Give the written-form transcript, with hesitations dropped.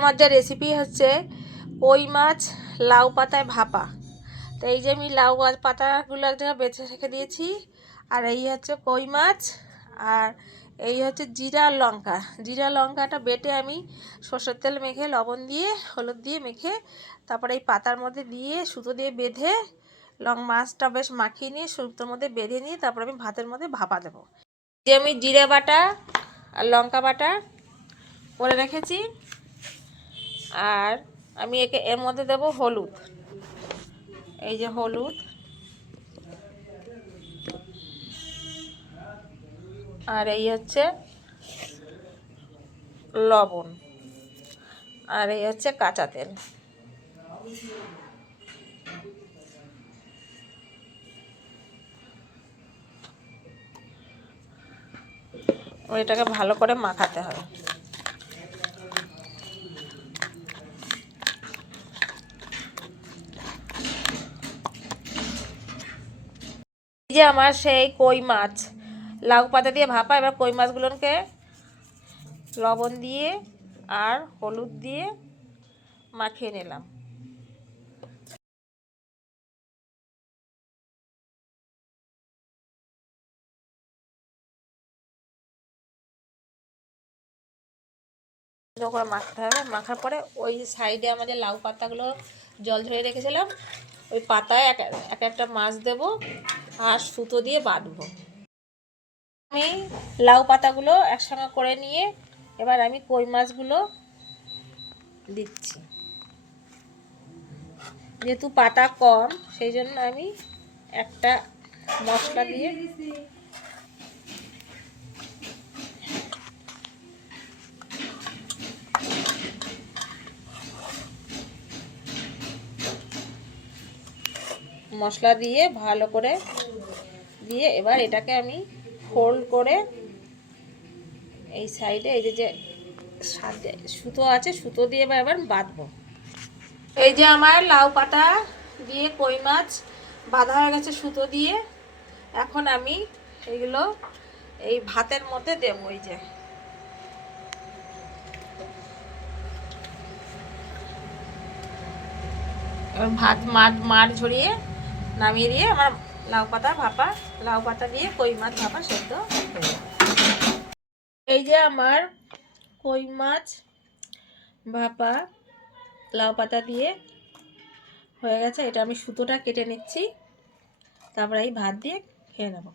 আমার যা রেসিপি হচ্ছে কই মাছ লাউ পাতায় ভাপা। তো এই যে আমি লাউ পাতাগুলো এক জায়গায় বেছে রেখে দিয়েছি, আর এই হচ্ছে কই মাছ, আর এই হচ্ছে জিরা লঙ্কাটা বেটে আমি সর্ষের তেল মেখে লবণ দিয়ে হলুদ দিয়ে মেখে তারপরে এই পাতার মধ্যে দিয়ে সুতো দিয়ে বেঁধে মাছটা বেশ মাখিয়ে নিয়ে সুতোর মধ্যে বেঁধে নিয়ে তারপর আমি ভাতের মধ্যে ভাপা দেবো। যে আমি জিরে বাটা আর লঙ্কা বাটা করে রেখেছি, আর আমি এর মধ্যে দেব হলুদ, এই যে হলুদ, আর এই হচ্ছে লবণ, আর এই হচ্ছে কাঁচা তেল। এটাকে ভালো করে মাখাতে হবে। এই যে আমার সেই কই মাছ লাউ পাতা দিয়ে ভাপা। এবার কই মাছগুলোকে লবণ দিয়ে আর হলুদ দিয়ে মাখিয়ে নিলাম। করে মাখতে হবে। মাখার পরে ওই সাইডে আমাদের লাউ পাতাগুলো জল ঝরিয়ে রেখেছিলাম, ওই পাতায় এক একটা মাছ দেবো আর সুতো দিয়ে বাঁধবো। আমি লাউ পাতাগুলো একসঙ্গে করে নিয়ে এবার আমি কই মাছগুলো দিচ্ছি। যেহেতু পাতা কম সেই জন্য আমি একটা মশলা দিয়ে ভালো করে দিয়ে এবার এটাকে আমি ফোল্ড করে এই সাইডে এই যে সুতো আছে সুতো দিয়ে এবার বাঁধবো। এই যে আমার লাউ পাতা দিয়ে কই মাছ বাঁধা হয়ে গেছে সুতো দিয়ে। এখন আমি এইগুলো এই ভাতের মধ্যে দেবো। এই যে ভাত মাঠ ঝরিয়ে নামিয়ে দিয়ে আমার লাউ পাতা দিয়ে কই মাছ ভাপা সেদ্ধ হয়ে যাবে। এই যে আমার কই মাছ ভাপা লাউ পাতা দিয়ে হয়ে গেছে। এটা আমি সুতোটা কেটে নিচ্ছি, তারপরে এই ভাত দিয়ে খেয়ে নেব।